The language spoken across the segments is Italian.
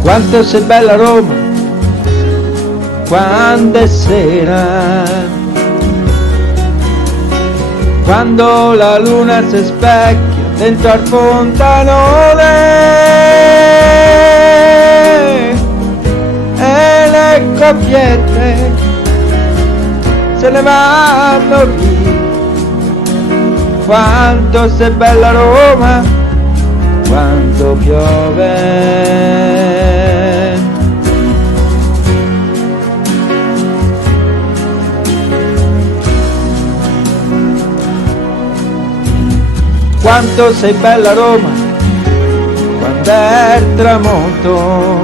Quanto sei bella Roma, quando è sera, quando la luna si specchia dentro al fontanone e le coppiette se ne vanno via. Quanto sei bella Roma, quando piove. Quanto sei bella Roma, quando è il tramonto,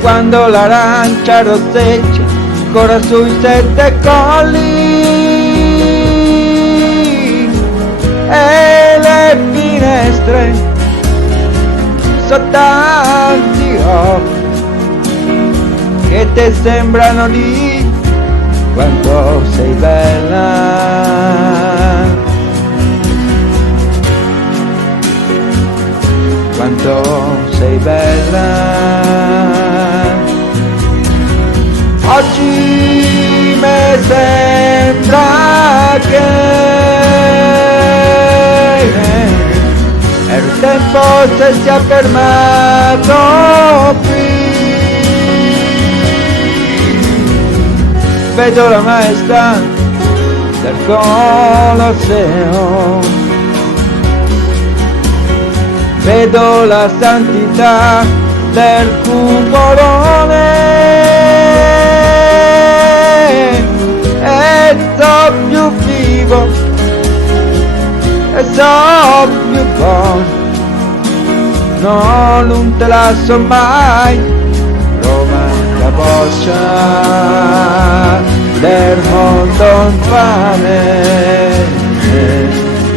quando l'arancia rosseggia ancora sui 7 colli e le finestre sono tanti occhi che ti sembrano di quanto sei bella. Quanto sei bella. Oggi mi sembra che il tempo si sia fermato qui. Vedo la maestà del Colosseo, vedo la santità del cupolone e so più vivo e so più buono. No, non te la so mai, Roma capoccia del mondo infame,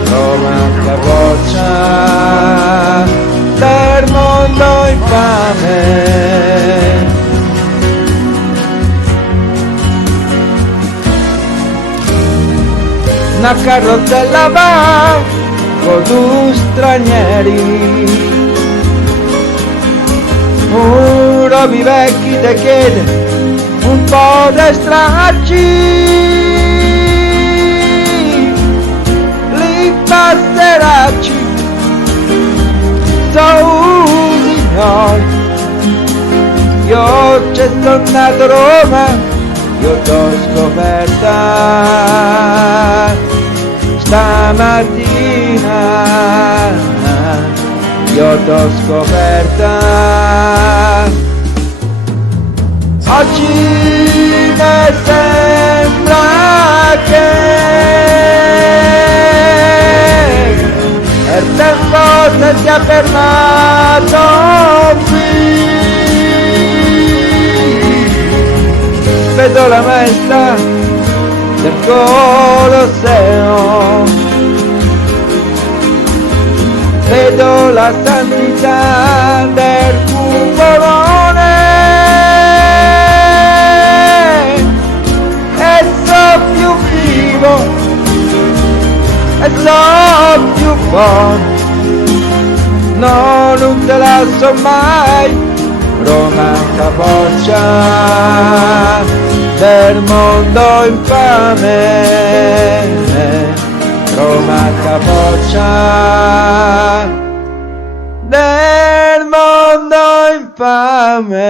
Roma capoccia del mondo infame. Una carrozzella va con 2 stranieri, un rovi vecchi te chiede un po' di stracci, li passeracci sono signori. Io c'è sono nato a Roma, io t'ho scoperta stamattina, io t'ho scoperta. Oggi mi sembra che il tempo si sia fermato qui. Vedo la maestà del Colosseo, vedo la santità del cupolone e so più vivo e so più buono. No, non te la so mai, Roma capoccia del mondo infame, Roma capoccia del mondo infame.